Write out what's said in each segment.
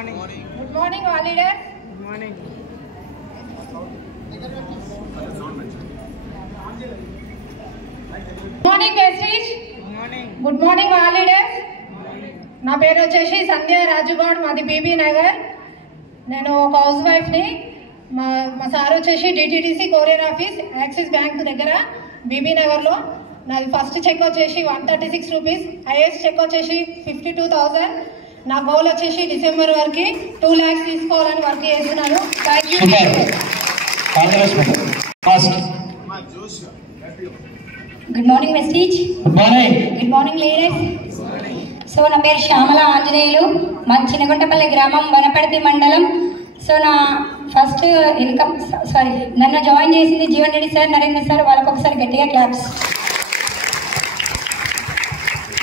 Good morning, all leaders. Good morning. Good morning, Prestige. Good morning. Good morning, all leaders. నా పేరు వచ్చేసి సంధ్య రాజుగౌడ్, మాది BB Nagar. నేను ఒక హౌస్ వైఫ్ని. మా సార్ వచ్చేసి DTDC courier office axis bank దగ్గర బీబీ నగర్లో. నాది ఫస్ట్ చెక్ వచ్చేసి 136 రూపీస్, హైయెస్ట్ చెక్ వచ్చేసి 52,000. నా గోల్ వచ్చేసి డిసెంబర్ వరకు 2 lakhs తీసుకోవాలని వర్క్ చేస్తున్నాను. Thank you. Good morning Vestige. Good morning ladies. So నా పేరు శ్యామల ఆంజనేయులు, మా చిన్నగుంటపల్లి గ్రామం, వనపర్తి మండలం. సో నా ఫస్ట్ ఇన్కమ్ నన్ను జాయిన్ చేసింది జీవన్ రెడ్డి సార్, నరేంద్ర సార్, వాళ్ళకి ఒకసారి గట్టిగా క్లాప్స్.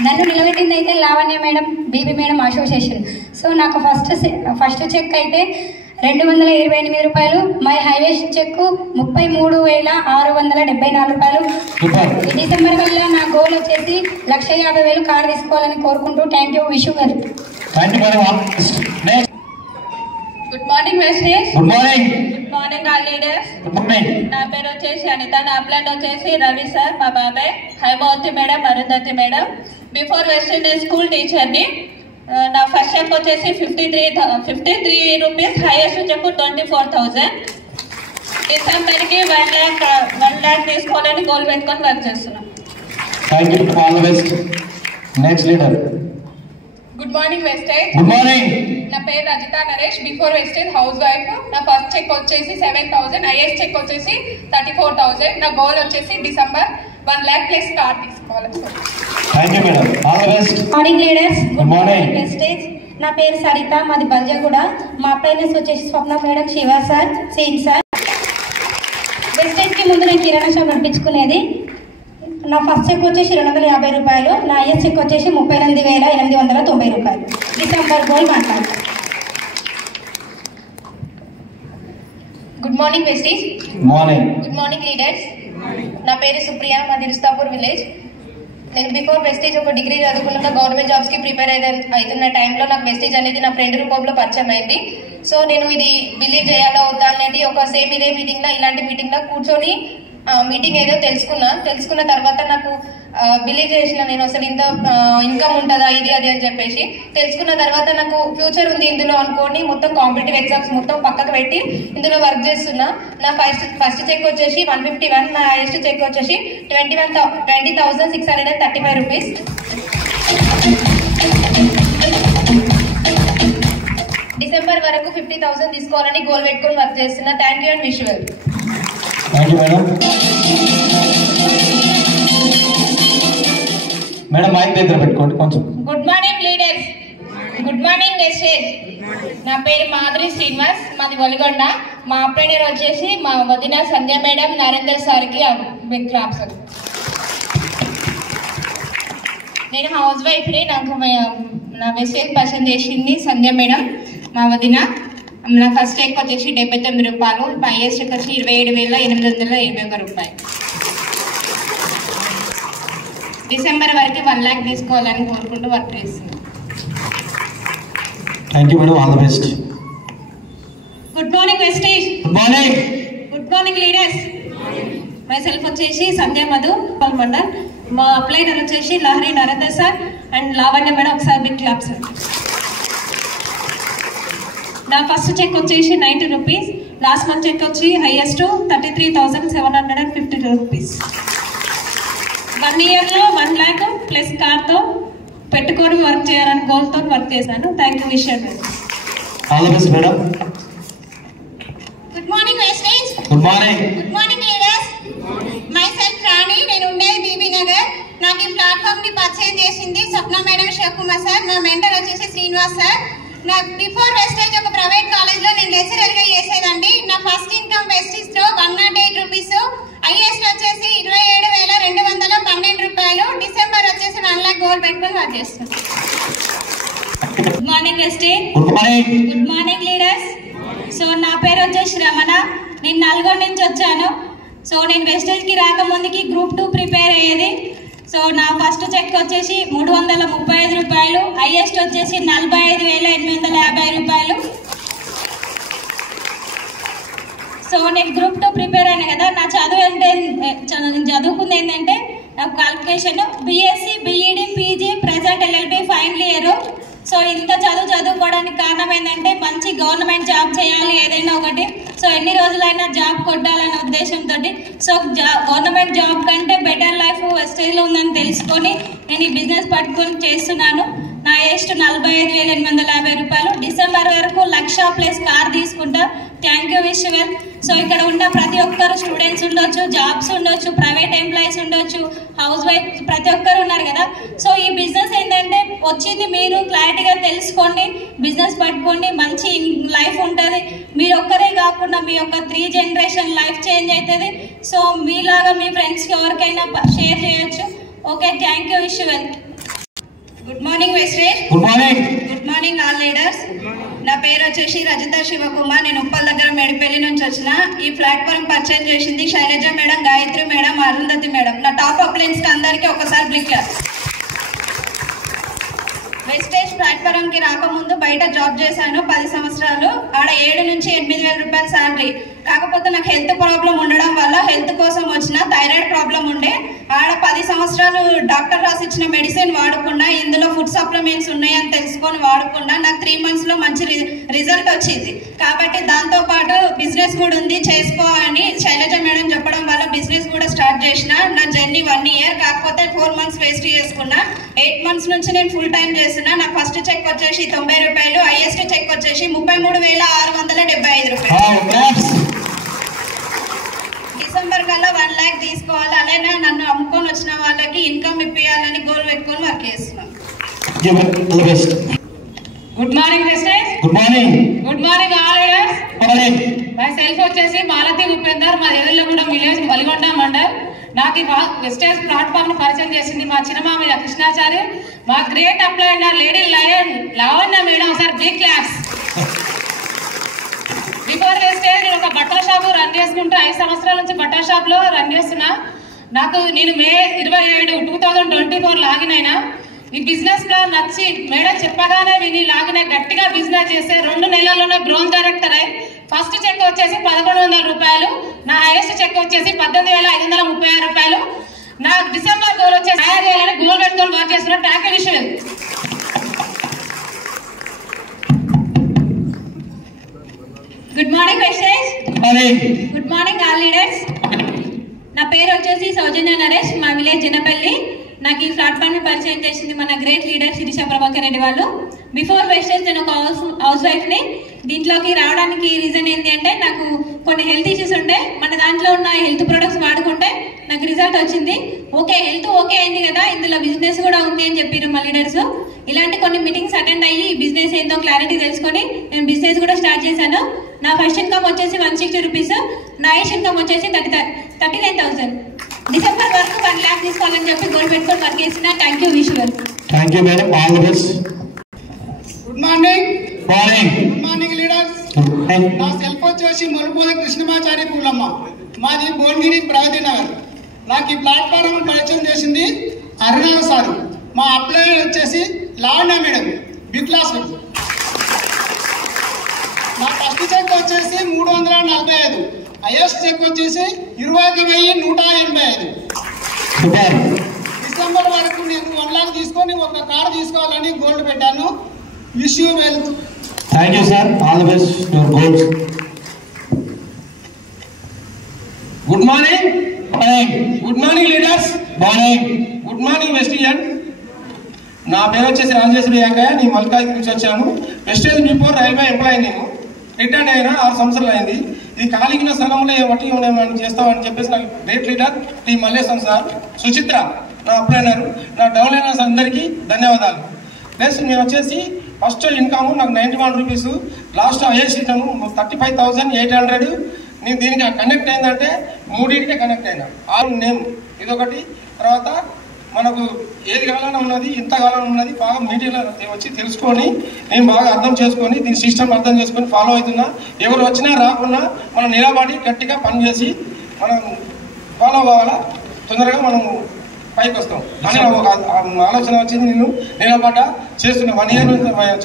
నన్ను నిలబెట్టింది అయితే Lavanya madam, BB madam association. So నాకు ఫస్ట్ చెక్ అయితే 228 రూపాయలు. మై హైయెస్ట్ చెక్ 33,674 రూపాయలు. డిసెంబర్ వల్ల నా గోల్ వచ్చేసి 1,50,000 కార్డు తీసుకోవాలని కోరుకుంటూ థ్యాంక్ యూ. విషు గారు. Good morning Vestige. Good morning. Good morning all leaders. Good morning. నా పేరు వచ్చేసి అనిత, నా ప్లాన్ వచ్చేసి రవి సార్, మా బాబాయ్ Haimavathi madam, Arundhati madam. Before Vestige school టీచర్ని. నా ఫస్ట్ చెక్ వచ్చేసి 53 రూపీస్, హైయెస్ట్ చెక్ 24,000. డిసెంబర్కి 1 lakh తీసుకోవాలని గోల్ పెట్టుకొని వర్క్ చేస్తున్నాం. Thank you. All the best. Next leader. Good morning Vestige. Good morning. నా పేరు Rajitha Naresh, before Vestige housewife. నా ఫస్ట్ చెక్ వచ్చేసి 7,000, హైయెస్ట్ చెక్ వచ్చేసి 34,000. నా గోల్ వచ్చేసి డిసెంబర్ 1 lakh ప్లస్ కార్డ్ తీసుకోవాలి. Thank you madam. All the best. Morning leaders. Good morning. Vestige. నా పేరు సరిత, మాది బంజాగూడ. మా అప్లైనెస్ వచ్చేసి స్వప్న మేడం, శివ సార్, సీన్ సార్. వెస్టేజ్కి ముందు నేను కిరాణా షాప్ నడిపించుకునేది. నా ఫస్ట్ చెక్ వచ్చేసి 250 రూపాయలు. నా హైయెస్ట్ చెక్ వచ్చేసి 38,890 రూపాయలు. డిసెంబర్ గోల్ మాట్లాడు. Good morning Vestige. Good morning. Good morning leaders. నా పేరు సుప్రియ, మాది రుస్తాపూర్ విలేజ్. నేను బిఫోర్ వెస్టేజ్ ఒక డిగ్రీ చదువుకున్న గవర్నమెంట్ జాబ్స్కి ప్రిపేర్ అవుతున్న టైంలో నాకు వెస్టేజ్ అనేది నా ఫ్రెండ్ రూపంలో పరిచయం అయింది. సో నేను ఇది బిలీవ్ చేయాలా వద్దా అనేది ఒక సేమ్ ఇదే మీటింగ్లో, ఇలాంటి మీటింగ్లో కూర్చొని మీటింగ్ ఏదో తెలుసుకున్న తర్వాత నాకు బిలీవ్ చేసిన నేను అసలు ఇంత ఇన్కమ్ ఉంటుందా ఇది అది అని చెప్పేసి తెలుసుకున్న తర్వాత నాకు ఫ్యూచర్ ఉంది ఇందులో అనుకోని మొత్తం కాంపిటేటివ్ ఎగ్జామ్స్ మొత్తం పక్కకు పెట్టి ఇందులో వర్క్ చేస్తున్నా. నా ఫస్ట్ చెక్ వచ్చేసి 151, నా హైయెస్ట్ చెక్ వచ్చేసి 20,635 రూపీస్. డిసెంబర్ వరకు 50,000 తీసుకోవాలని గోల్ పెట్టుకొని వర్క్ చేస్తున్నా. Thank you and wish you well. Thank you madam. Madam mike దగ్గర పెట్టుకోండి కొంచెం. Good morning leaders. Good morning message. నా పేరు మాధురి శ్రీనివాస్, మాది వలిగొండ. మా అప్లైనర్ వచ్చేసి మా వదిన సంధ్య మేడం, నరేందర్ సార్కి బిగ్ క్లాప్స్. నేను హౌస్ వైఫ్ని. నాకు నా మెసేజ్ పసంద్ చేసింది సంధ్య మేడం, మా వదిన. నా ఫస్ట్ చెక్ వచ్చేసి 79 రూపాయలు, హైయెస్ట్ చెక్ వచ్చి 27,821 రూపాయలు. డిసెంబర్ వరకు 1 lakh తీసుకోవాలని కోరుకుంటూ వర్క్ చేస్తుంది. Thank you madam. All the best. Good morning Vestige. Good morning. Good morning leaders. Myself వచ్చేసి సంధ్య మధు మండల్. మా అప్లైనర్ వచ్చేసి Lahari Narender sir and Lavanya madam. ఒకసారి బిగ్ క్లాప్స్. నా ఫస్ట్ చెక్ వచ్చేసి 90 రూపీస్. లాస్ట్ మంత్ చెక్ వచ్చి హైయెస్ట్ 33,750 రూపీస్. 1 yearలో 1 lakh plus కార్తో పెట్టుకొని వర్క్ చేయాలని గోల్తో వర్క్ చేశాను. థ్యాంక్ యూ విషయం. All the best madam. Good morning Vestige. Good morning. Good morning leaders. Myself Rani, నేను ఉండేది బీబీ నగర్. నాకు ఈ ప్లాట్ఫామ్ ని పరిచయం చేసింది స్వప్న మేడం, శివకుమార్ సార్. నా మెంటర్ వచ్చేసి శ్రీనివాస్ సార్. నాకు బిఫోర్ వెస్టేజ్ ఒక ప్రైవేట్ కాలేజ్లో నేను లెక్చరర్గా చేసేదండి. నా ఫస్ట్ ఇన్కమ్ వెస్టేజ్లో 108 రూపీస్, హైయెస్ట్ వచ్చేసి 27,212 రూపాయలు. డిసెంబర్ వచ్చేసి 1 lakh గోల్ పెట్టుకొని వర్క్ చేస్తాను. Good morning Vestige. Good morning. Good morning leaders. So నా పేరు వచ్చేసి రమణ, నేను నల్గొండ నుంచి వచ్చాను. సో నేను వెస్టేజ్కి రాకముందుకి గ్రూప్ 2 ప్రిపేర్ అయ్యేది. సో నా ఫస్ట్ చెక్ వచ్చేసి 335 రూపాయలు, హైయెస్ట్ వచ్చేసి 45,850 రూపాయలు. సో నేను గ్రూప్ 2 ప్రిపేర్ అయినా కదా. నా చదువు అంటే చదువుకుంది ఏంటంటే నాకు qualification BSc, BEd, PG, present LLB final year. So ఇంత చదువుకోవడానికి కారణం ఏంటంటే మంచి గవర్నమెంట్ జాబ్ చేయాలి ఏదైనా ఒకటి. సో ఎన్ని రోజులైనా జాబ్ కొట్టాలనే ఉద్దేశంతో సో గవర్నమెంట్ జాబ్ కంటే బెటర్ లైఫ్ వెస్టేజ్లో ఉందని తెలుసుకొని నేను ఈ బిజినెస్ పట్టుకొని చేస్తున్నాను. నా ఏజ్ 45,850 రూపాయలు. డిసెంబర్ వరకు 1,00,000+ కార్ తీసుకుంటా. Thank you wish well. So ఇక్కడ ఉన్న ప్రతి ఒక్కరు స్టూడెంట్స్ ఉండొచ్చు, జాబ్స్ ఉండొచ్చు, ప్రైవేట్ ఎంప్లాయీస్ ఉండొచ్చు, హౌస్ వైఫ్ ప్రతి ఒక్కరు ఉన్నారు కదా. సో ఈ బిజినెస్ ఏంటంటే వచ్చింది మీరు క్లారిటీగా తెలుసుకోండి, బిజినెస్ పట్టుకోండి, మంచి లైఫ్ ఉంటుంది. మీరు ఒక్కరే కాకుండా మీ యొక్క 3 జనరేషన్ లైఫ్ చేంజ్ అవుతుంది. సో మీలాగా మీ ఫ్రెండ్స్కి ఎవరికైనా షేర్ చేయొచ్చు. Okay, thank you wish well. Good morning Vestige. Good morning. Good morning all leaders. నా పేరు వచ్చేసి రజిత శివకుమార్. నేను ఉప్పల్ దగ్గర మేడిపల్లి నుంచి వచ్చిన. ఈ ప్లాట్ఫామ్ పర్చేజ్ చేసింది Shailaja madam, Gayatri madam, Arundhati madam. నా టాప్ అప్లైన్స్కి అందరికీ ఒకసారి బ్లిక్ క్లాస్. వెస్టేజ్ ప్లాట్ఫామ్కి రాకముందు బయట జాబ్ చేశాను 10 సంవత్సరాలు. ఆడ 7 నుంచి 8,000 రూపాయల శాలరీ. కాకపోతే నాకు హెల్త్ ప్రాబ్లం ఉండడం వల్ల హెల్త్ కోసం వచ్చిన థైరాయిడ్ ప్రాబ్లం ఉండే ఆడ 10 సంవత్సరాలు డాక్టర్ రాసిచ్చిన మెడిసిన్ వాడకుండా ఇందులో ఫుడ్ సప్లిమెంట్స్ ఉన్నాయని తెలుసుకొని వాడకుండా నాకు 3 మంత్స్లో మంచి రిజల్ట్ వచ్చింది. కాబట్టి దాంతోపాటు బిజినెస్ కూడా ఉంది చేసుకో అని శైలజ మేడం చెప్పడం వల్ల బిజినెస్ కూడా స్టార్ట్ చేసిన. నా జర్నీ 1 ఇయర్, కాకపోతే 4 మంత్స్ వేస్ట్ చేసుకున్నా. 8 మంత్స్ నుంచి నేను ఫుల్ టైం చేస్తున్నా. నా ఫస్ట్ చెక్ వచ్చేసి 90 రూపాయలు, హైయెస్ట్ చెక్ వచ్చేసి 33,675 రూపాయలు. డిసెంబర్ కల్లా 1 lakh తీసుకోవాలి. అలానే నన్ను అమ్ముకొని వచ్చిన వాళ్ళకి ఇన్కమ్ ఇప్పియాలని గోల్ పెట్టుకొని వర్క్ చేస్తున్నాను. Good morning Vestige. Good morning. Good morning all leaders. Good morning. Myself వచ్చేసి మాలతి ఉపేందర్, మా ఎర్రగొండ విలేజ్ వలిగొండ మండల్. నాకు ఈ వెస్టేజ్ ప్లాట్ఫామ్ ను పరిచయం చేసింది మా చిన్నమామయ్య కృష్ణాచారి. మా great employee lady lion Lavanya madam. Sir big claps. Before Vestige నేను ఒక బట్టల షాప్ రన్ చేసుకుంటూ 5 సంవత్సరాల నుంచి బట్టల షాప్ లో రన్ చేస్తున్నా. నేను మే 27, 2024 లాగిన్ అయినా. ఈ బిజినెస్ ప్లాన్ నచ్చి మేడం చెప్పగానే విని లాగిన గట్టిగా బిజినెస్ చేస్తే 2 నెలల్లోనే బ్రోన్ డైరెక్టర్ అయి ఫస్ట్ చెక్ వచ్చేసి 1,100 రూపాయలు. నా హైయెస్ట్ చెక్ వచ్చేసి 18,536 రూపాయలు. నా డిసెంబర్ గోల్ వచ్చేసి తయారు చేయాలని గోల్ పెట్టుకొని వర్క్ చేస్తున్నా. థ్యాంక్ యూ విషయం. Good morning Vestige. Good morning all leaders. నా పేరు వచ్చేసి సౌజన్య నరేష్, మా విలేజ్ జినపల్లి. నాకు ఈ ప్లాట్ఫామ్ ని పరిచయం చేసింది మన గ్రేట్ లీడర్ శిరీష ప్రభాకర్ రెడ్డి వాళ్ళు. బిఫోర్ వెస్టేజ్ నేను ఒక హౌస్ వైఫ్ ని. దీంట్లోకి రావడానికి రీజన్ ఏంటి అంటే నాకు కొన్ని హెల్త్ ఇష్యూస్ ఉండే. మన దాంట్లో ఉన్న హెల్త్ ప్రొడక్ట్స్ వాడుకుంటే నాకు రిజల్ట్ వచ్చింది. హెల్త్ ఓకే అయింది కదా, ఇందులో బిజినెస్ కూడా ఉంది అని చెప్పారు మా లీడర్స్. ఇలాంటి కొన్ని మీటింగ్స్ అటెండ్ అయ్యి బిజినెస్ ఏందో క్లారిటీ తెలుసుకొని నేను బిజినెస్ కూడా స్టార్ట్ చేశాను. నా ఫస్ట్ ఇన్కమ్ వచ్చేసి 160 రూపీస్. నా హైయెస్ట్ ఇన్కమ్ వచ్చేసి 39,000. డిసెంబర్ వరకు 1 lakh తీసుకోవాలని చెప్పి గోల్ పెట్టుకొని వర్క్ చేసిన. Thank you visual. Thank you madam. All the best. Good morning. Morning. Good morning leaders. నా సెల్ఫ్ వచ్చేసి మురుపోద కృష్ణమాచారి పూలమ్మ. మాది భువనగిరి ప్రగతి నగర్. నాకు ఈ ప్లాట్ఫామ్ పరిచయం చేసింది అరుణాల సార్. మా అప్లై వచ్చేసి లావణ్య మేడం, బిగ్ క్లాస్. నా ఫస్ట్ చెక్ వచ్చేసి 345, హైయెస్ట్ చెక్ వచ్చేసి 21,185. డిసెంబర్ వరకు నేను 1 lakh తీసుకొని ఒక కార్ తీసుకోవాలని గోల్డ్ పెట్టాను. Wish you well. Thank you sir. All the best your goals. Good morning. Good morning leaders. Morning. Good morning Vestige. నా పేరు వచ్చేసి రాజేశ్వరి యాకయ్య. నేను మల్కాజ్ నుంచి వచ్చాను. Vestige before railway employee. నేను రిటైర్డ్ అయినా 6 సంవత్సరాలు అయింది. ఇది ఖాళీగిన స్థలంలో వట్టి మనం చేస్తామని చెప్పేసి నాకు great leader T Mallesham sir, Suchitra నా అప్లైనర్, నా డౌన్లైనర్స్ అందరికీ ధన్యవాదాలు. ప్లస్ నేను వచ్చేసి ఫస్ట్ ఇన్కమ్ నాకు 91 రూపీస్. Last highest income 35,800. నేను దీనికి కనెక్ట్ అయిందంటే 3టికే కనెక్ట్ అయినా. ఆల్ నేమ్ ఇదొకటి. తర్వాత మనకు ఏది కావాలని ఉన్నది, ఇంత కావాలని ఉన్నది బాగా మీటింగ్లో వచ్చి తెలుసుకొని నేను బాగా అర్థం చేసుకొని దీని సిస్టమ్ అర్థం చేసుకొని ఫాలో అవుతున్నా. ఎవరు వచ్చినా రాకుండా మనం నిలబడి గట్టిగా పనిచేసి మనం ఫాలో కావాలా. తొందరగా మనం పైకి వస్తాం అని ఒక ఆలోచన వచ్చింది. నేను నిలబడ్డా చేస్తున్నా 1 year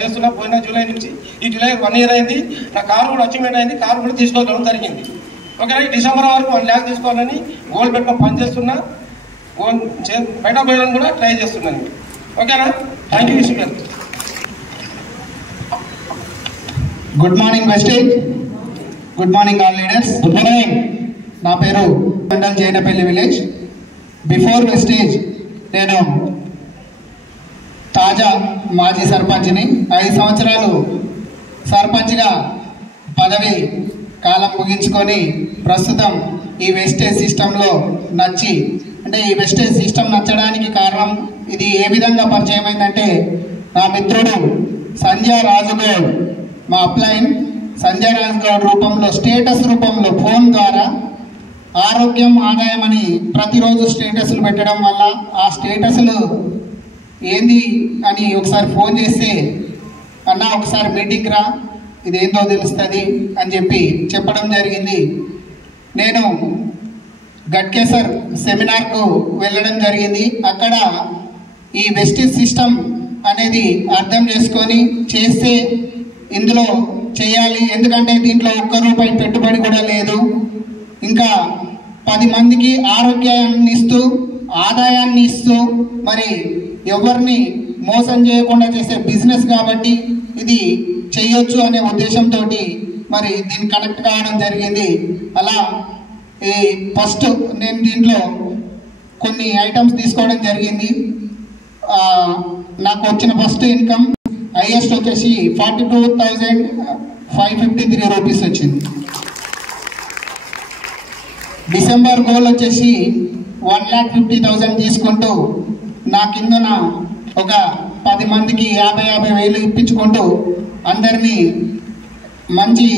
చేస్తున్నా. పోయిన జూలై నుంచి ఈ జూలై 1 year అయింది. నా కారు కూడా అచీవ్మెంట్ అయింది. కారు కూడా తీసుకోవడం జరిగింది. ఓకేనా, ఈ డిసెంబర్ వరకు 1 lakh తీసుకోవాలని గోల్ పెట్టుకొని పని చేస్తున్నా. గోల్ బయట పోయడానికి కూడా ట్రై చేస్తున్నాను. ఓకేనా, థ్యాంక్ యూ విష్ణు గారు. Good morning Vestige, good morning all leaders. Good morning. నా పేరు Mandal Jainapalli village. Before Vestige నేను తాజా మాజీ సర్పంచ్ని. 5 సంవత్సరాలు సర్పంచ్గా పదవి కాలం ముగించుకొని ప్రస్తుతం ఈ వెస్టేజ్ సిస్టంలో నచ్చి, అంటే ఈ వెస్టేజ్ సిస్టమ్ నచ్చడానికి కారణం ఇది ఏ విధంగా పరిచయం అయిందంటే, నా మిత్రుడు సంజయ్ రాజుగౌడ్, మా అప్లైన్ సంజయ్ రాజుగౌడ్ రూపంలో స్టేటస్ రూపంలో ఫోన్ ద్వారా ఆరోగ్యం ఆదాయం అని ప్రతిరోజు స్టేటస్లు పెట్టడం వల్ల ఆ స్టేటస్లు ఏంది అని ఒకసారి ఫోన్ చేస్తే, అన్న ఒకసారి మీటింగ్ రా, ఇదేందో తెలుస్తుంది అని చెప్పడం జరిగింది. నేను గట్కేసర్ సెమినార్కు వెళ్ళడం జరిగింది. అక్కడ ఈ వెస్టేజ్ సిస్టమ్ అనేది అర్థం చేసుకొని చేస్తే ఇందులో చేయాలి. ఎందుకంటే దీంట్లో ₹1 పెట్టుబడి కూడా లేదు. ఇంకా 10 మందికి ఆరోగ్యాన్ని ఇస్తూ ఆదాయాన్ని ఇస్తూ మరి ఎవరిని మోసం చేయకుండా చేసే బిజినెస్ కాబట్టి ఇది చేయొచ్చు అనే ఉద్దేశంతో మరి దీన్ని కనెక్ట్ కావడం జరిగింది. అలా ఈ ఫస్ట్ నేను దీంట్లో కొన్ని ఐటమ్స్ తీసుకోవడం జరిగింది. నాకు వచ్చిన ఫస్ట్ ఇన్కమ్ హైయెస్ట్ వచ్చేసి ₹42,553 వచ్చింది. డిసెంబర్ గోల్ వచ్చేసి 1,50,000 తీసుకుంటూ నా కిందన ఒక 10 మందికి 50,000 ఇప్పించుకుంటూ అందరినీ మంచి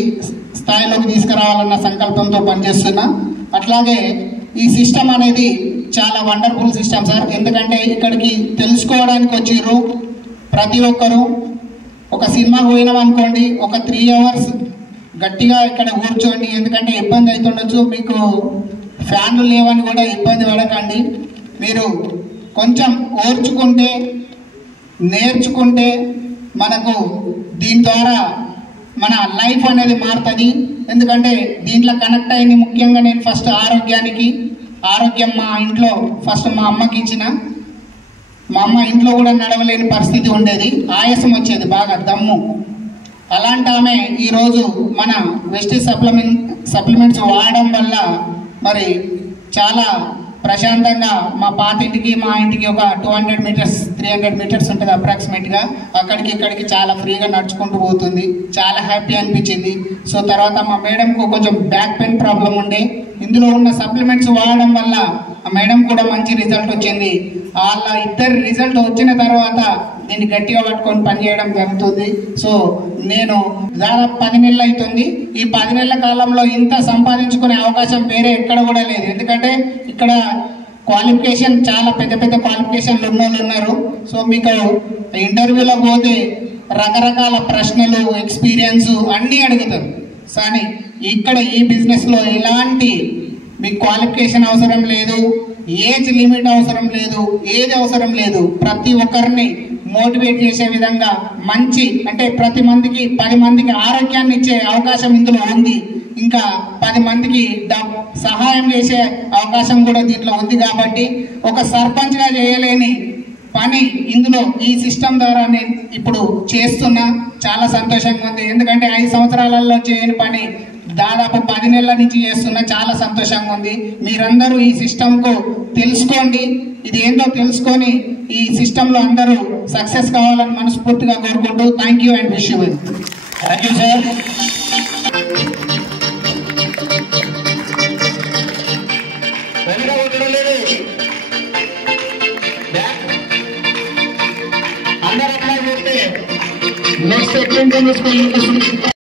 స్థాయిలోకి తీసుకురావాలన్న సంకల్పంతో పనిచేస్తున్నా. అట్లాగే ఈ సిస్టమ్ అనేది చాలా వండర్ఫుల్ సిస్టమ్ సార్. ఎందుకంటే ఇక్కడికి తెలుసుకోవడానికి వచ్చిర్రు ప్రతి ఒక్కరు. ఒక సినిమాకి పోయినాం అనుకోండి, ఒక 3 hours గట్టిగా ఇక్కడ కూర్చోండి. ఎందుకంటే ఇబ్బంది అవుతుండొచ్చు, మీకు ఫ్యాన్లు లేవని కూడా ఇబ్బంది పడకండి. మీరు కొంచెం ఓర్చుకుంటే నేర్చుకుంటే మనకు దీని ద్వారా మన లైఫ్ అనేది మారుతుంది. ఎందుకంటే దీంట్లో కనెక్ట్ అయింది ముఖ్యంగా నేను ఫస్ట్ ఆరోగ్యం మా ఇంట్లో ఫస్ట్ మా అమ్మకి ఇచ్చిన. మా అమ్మ ఇంట్లో కూడా నడవలేని పరిస్థితి ఉండేది, ఆయాసం వచ్చేది బాగా, దమ్ము. అలాంటి ఆమె ఈరోజు మన వెస్టేజ్ సప్లిమెంట్స్ వాడడం వల్ల మరి చాలా ప్రశాంతంగా మా పాత ఇంటికి మా ఇంటికి ఒక 200 meters 300 meters ఉంటుంది అప్రాక్సిమేట్గా. అక్కడికి ఇక్కడికి చాలా ఫ్రీగా నడుచుకుంటూ పోతుంది. చాలా హ్యాపీ అనిపించింది. సో తర్వాత మా మేడంకు కొంచెం బ్యాక్ పెయిన్ ప్రాబ్లం ఉండే, ఇందులో ఉన్న సప్లిమెంట్స్ వాడడం వల్ల ఆ మేడం కూడా మంచి రిజల్ట్ వచ్చింది. వాళ్ళ ఇద్దరు రిజల్ట్ వచ్చిన తర్వాత దీన్ని గట్టిగా పట్టుకొని పనిచేయడం జరుగుతుంది. సో నేను దాదాపు 10 నెలలు అవుతుంది. ఈ 10 నెలల కాలంలో ఇంత సంపాదించుకునే అవకాశం వేరే ఎక్కడ కూడా లేదు. ఎందుకంటే ఇక్కడ క్వాలిఫికేషన్ చాలా పెద్ద పెద్ద క్వాలిఫికేషన్లు ఉన్నోళ్ళు ఉన్నారు. సో మీకు ఇంటర్వ్యూలో పోతే రకరకాల ప్రశ్నలు, ఎక్స్పీరియన్స్ అన్నీ అడుగుతారు. కానీ ఇక్కడ ఈ బిజినెస్లో ఎలాంటి మీకు క్వాలిఫికేషన్ అవసరం లేదు, ఏజ్ లిమిట్ అవసరం లేదు, ఏది అవసరం లేదు. ప్రతి ఒక్కరిని మోటివేట్ చేసే విధంగా మంచి, అంటే 10 మందికి ఆరోగ్యాన్ని ఇచ్చే అవకాశం ఇందులో ఉంది. ఇంకా 10 మందికి సహాయం చేసే అవకాశం కూడా దీంట్లో ఉంది. కాబట్టి ఒక సర్పంచ్గా చేయలేని పని ఇందులో ఈ సిస్టమ్ ద్వారా నేను ఇప్పుడు చేస్తున్నా. చాలా సంతోషంగా ఉంది. ఎందుకంటే 5 సంవత్సరాలలో చేయని పని దాదాపు 10 నెలల నుంచి చేస్తున్నా. చాలా సంతోషంగా ఉంది. మీరందరూ ఈ సిస్టమ్కు తెలుసుకోండి, ఇది ఏంటో తెలుసుకొని ఈ సిస్టంలో అందరూ సక్సెస్ కావాలని మనస్ఫూర్తిగా కోరుకుంటూ thank you and wish you well. Thank you sir. Next